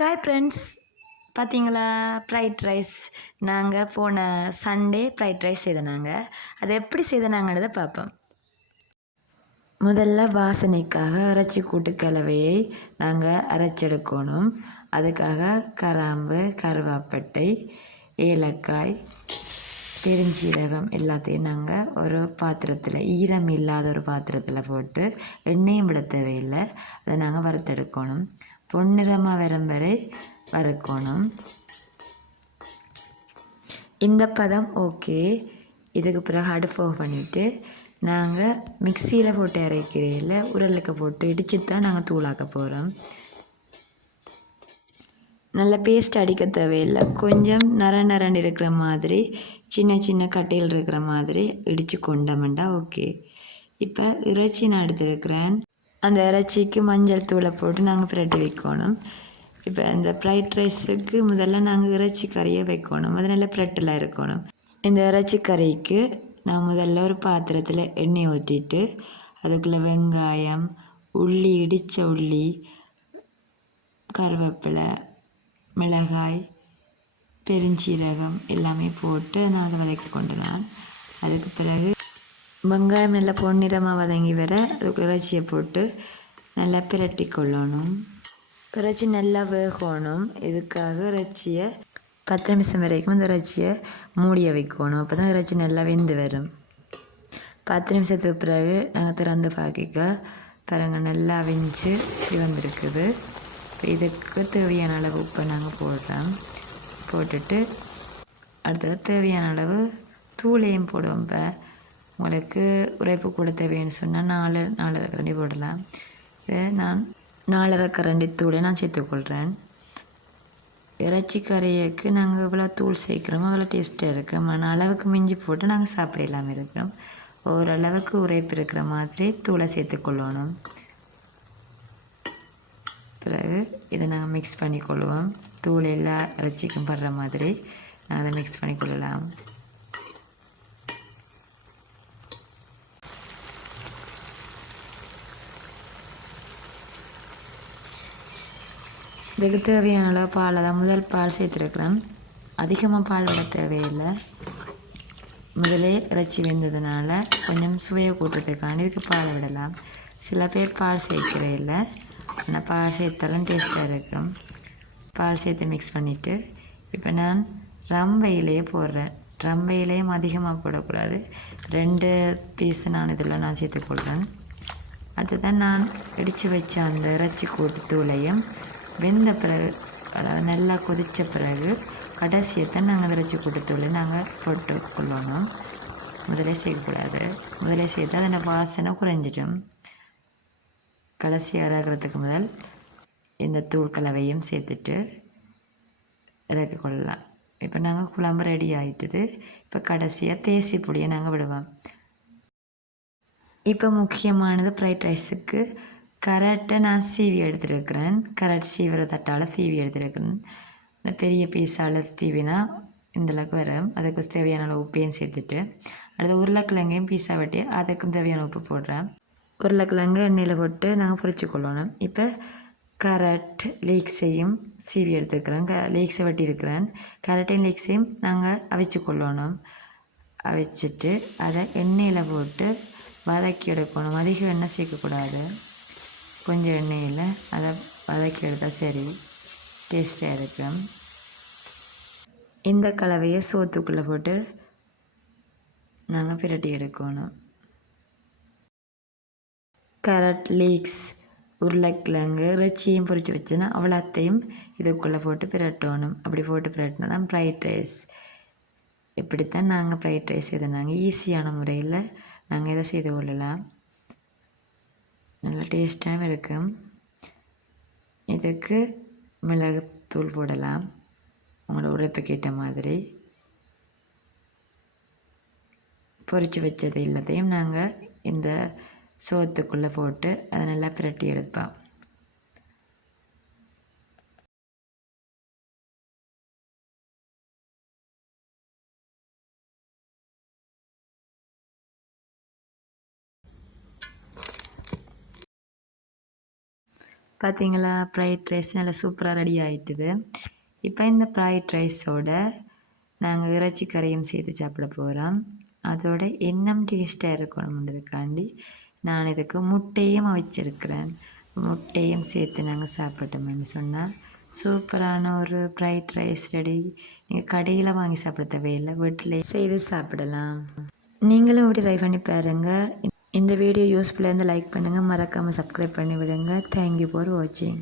Hi friends பார்த்தீங்களா fried rice நாங்கள் போன சண்டே ஃப்ரைட் ரைஸ் செய்தனாங்க. அதை எப்படி செய்தனாங்கிறத பார்ப்போம் முதல்ல வாசனைக்காக இறைச்சி கூட்டு கலவையை நாங்கள் அரைச்செடுக்கணும். அதுக்காக கராம்பு கருவாப்பட்டை ஏலக்காய் பெருஞ்சீரகம் எல்லாத்தையும் நாங்கள் ஒரு பாத்திரத்தில் ஈரம் இல்லாத ஒரு பாத்திரத்தில் போட்டு எண்ணெயும் விட தேவையில்லை. அதை நாங்கள் வறுத்தெடுக்கணும். பொன்னிறமாக வரும் வரை வறுக்கணும் இந்த பதம் ஓகே இதுக்கு பிறகு அடுப்பு ஆஃப் பண்ணிவிட்டு நாங்கள் மிக்சியில் போட்டு அரைக்கிறதில்ல உரலுக்கு போட்டு இடித்து தான் நாங்கள் தூளாக்க போகிறோம் நல்ல பேஸ்ட் அடிக்க தேவையில்லை. கொஞ்சம் நர நரன் இருக்கிற மாதிரி சின்ன சின்ன கட்டையில் இருக்கிற மாதிரி இடித்து கொண்டோம்டா ஓகே இப்போ இறைச்சி நான் எடுத்துருக்கிறேன். அந்த இறைச்சிக்கு மஞ்சள் தூளை போட்டு நாங்கள் பிரட்டி வைக்கணும். இப்போ இந்த ஃப்ரைட் ரைஸுக்கு முதல்ல நாங்கள் இறைச்சி கறியை வைக்கணும். அது நல்லா பிரட்டலாக இருக்கணும். இந்த இறைச்சி கறிக்கு நான் முதல்ல ஒரு பாத்திரத்தில் எண்ணெய் ஊற்றிட்டு அதுக்குள்ளே வெங்காயம் உள்ளி இடித்த உள்ளி கருவேப்பிலை மிளகாய் பெருஞ்சீரகம் எல்லாமே போட்டு நான் அதை வதக்கி கொண்டு நான் அதுக்கு பிறகு வெங்காயம் நல்லா பொன்னிறமாக வதங்கி வர அதுக்கு இறைச்சியை போட்டு நல்லா பிரட்டி கொள்ளணும். இறைச்சி நல்லா வேகணும். இதுக்காக இறைச்சியை பத்து நிமிஷம் வரைக்கும் அந்த இறைச்சியை மூடிய வைக்கணும். அப்போ தான் இறைச்சி நல்லா வெந்து வரும். பத்து நிமிஷத்துக்கு பிறகு நாங்கள் திறந்து பார்க்க பாருங்க நல்லா அவிஞ்சு இப்படி வந்திருக்குது. இப்போ இதுக்கு தேவையான அளவு உப்பை நாங்கள் போடுறோம். போட்டுட்டு அடுத்தது தேவையான அளவு தூளையும் போடுவோம் இப்போ. உங்களுக்கு உழைப்பு கூட தேவைன்னு சொன்னால் நாலு நாலரை கரண்டி போடலாம். இதை நான் நாலரை கரண்டி தூளை நான் சேர்த்துக்கொள்கிறேன் இறைச்சி கறியக்கு நாங்கள் இவ்வளோ தூள் சேர்க்குறோமோ அவ்வளோ டேஸ்ட்டாக இருக்கும். ஆனால் அளவுக்கு மிஞ்சி போட்டு நாங்கள் சாப்பிடலாம் இருக்கோம். ஓரளவுக்கு உரைப்பு இருக்கிற மாதிரி தூளை சேர்த்துக்கொள்ளணும் பிறகு இதை நாங்கள் மிக்ஸ் பண்ணிக்கொள்வோம் தூள் எல்லா இறைச்சிக்கும் படுற மாதிரி. நாங்கள் அதை மிக்ஸ் பண்ணிக்கொள்ளலாம் இதுக்கு தேவையான அளவு பால் தான் முதல் பால் சேர்த்துருக்குறேன் அதிகமாக பால் விட தேவையில்லை. முதலே இறைச்சி வெந்ததுனால கொஞ்சம் சுவையை கூட்டுறதுக்காண்டி இதுக்கு பால் விடலாம். சில பேர் பால் சேர்க்கவே இல்லை. ஆனால் பால் சேர்த்தாலும் டேஸ்ட்டாக இருக்கும். பால் சேர்த்து மிக்ஸ் பண்ணிவிட்டு இப்போ நான் ரம்பையிலேயே போடுறேன். ரம்பையிலேயும் அதிகமாக போடக்கூடாது. ரெண்டு பீஸ் நான் இதில் நான் சேர்த்து போடுறேன். அடுத்ததான் நான் இடித்து வச்ச அந்த இறைச்சி கூட்டு தூளையும் வெந்த பிறகு அதாவது நல்லா கொதித்த பிறகு கடைசியை தான் நாங்கள் இறைச்சி கூட்டு நாங்கள் போட்டு கொள்ளணும் முதலே செய்யக்கூடாது. முதலே சேர்த்து அதோட வாசனை குறைஞ்சிடும். கடைசி அறகுறதுக்கு முதல் இந்த தூள் கலவையும் சேர்த்துட்டு இறக்கி கொள்ளலாம். இப்போ நாங்கள் குழம்பு ரெடி ஆகிட்டுது இப்போ கடைசியாக தேசி பொடியை நாங்கள் விடுவோம். இப்போ முக்கியமானது ஃப்ரைட் ரைஸுக்கு கரெக்டாக நான் சீவி எடுத்துருக்கிறேன். கரெக்ட் சீவிர தட்டால் சீவி எடுத்துருக்கிறேன். இந்த பெரிய பீஸால் தீவினா இந்தளவுக்கு வரும். அதுக்கு தேவையான அளவு உப்பையும் சேர்த்துட்டு அடுத்து உருளைக்கிழங்கையும் பீஸா வெட்டி அதுக்கும் தேவையான உப்பு போடுறேன். உருளைக்கிழங்கு எண்ணெயில் போட்டு நாங்கள் பொரிச்சு கொள்ளணும். இப்போ கரட் லீக்ஸையும் சீவி எடுத்துக்கிறேன் க லீக்ஸை வெட்டியிருக்கிறேன். கரட்டையும் லீக்ஸையும் நாங்கள் அவிச்சு கொள்ளணும். அவிச்சிட்டு அதை எண்ணெயில் போட்டு வதக்கி எடுக்கணும். அதிகம் எண்ணெய் சேர்க்கக்கூடாது. கொஞ்சம் எண்ணெயில் அதை வதக்கி எடுத்தால் சரி டேஸ்ட்டாக இருக்கும். இந்த கலவையை சோத்துக்குள்ளே போட்டு நாங்கள் பிரட்டி எடுக்கணும். கேரட் லீக்ஸ் உருளைக்கிழங்கு இறைச்சியும் பொரித்து வச்சுன்னா அவ்வளோத்தையும் இதுக்குள்ளே போட்டு பிரட்டணும். அப்படி போட்டு பிரட்டினா தான் ஃப்ரைட் ரைஸ் இப்படித்தான் நாங்கள் ஃப்ரைட் ரைஸ் இதை நாங்கள் ஈஸியான முறையில் நாங்கள் இதை செய்து கொள்ளலாம். நல்லா டேஸ்ட்டாகவும் இருக்கும். இதுக்கு மிளகுத்தூள் போடலாம். உங்களோட உரைப்புக்கு ஏற்ற மாதிரி. பொரித்து வச்சது எல்லாத்தையும் நாங்கள் இந்த சோத்துக்குள்ளே போட்டு அதை நல்லா பிரட்டி எடுப்போம். பார்த்தீங்களா ஃப்ரைட் ரைஸ் நல்லா சூப்பராக ரெடி ஆகிட்டுது இப்போ இந்த ஃப்ரைட் ரைஸோட நாங்கள் இறைச்சி கறியும் சேர்த்து சாப்பிட போகிறோம் அதோட இன்னும் டேஸ்ட்டாக இருக்கணுன்றதுக்காண்டி நான் இதுக்கு முட்டையும் வச்சுருக்கிறேன் முட்டையும் சேர்த்து நாங்கள் சாப்பிட்டோம்னு சொன்னால் சூப்பரான ஒரு ஃப்ரைட் ரைஸ் ரெடி நீங்கள் கடையில் வாங்கி சாப்பிட தேவையில்லை வீட்டில் செய்து சாப்பிடலாம். நீங்களும் இப்படி ட்ரை பண்ணி பாருங்கள் இந்த வீடியோ யூஸ்ஃபுல்லாக இருந்து லைக் பண்ணுங்கள் மறக்காமல் சப்ஸ்கிரைப் பண்ணி விடுங்க. தேங்க்யூ ஃபார் வாட்சிங்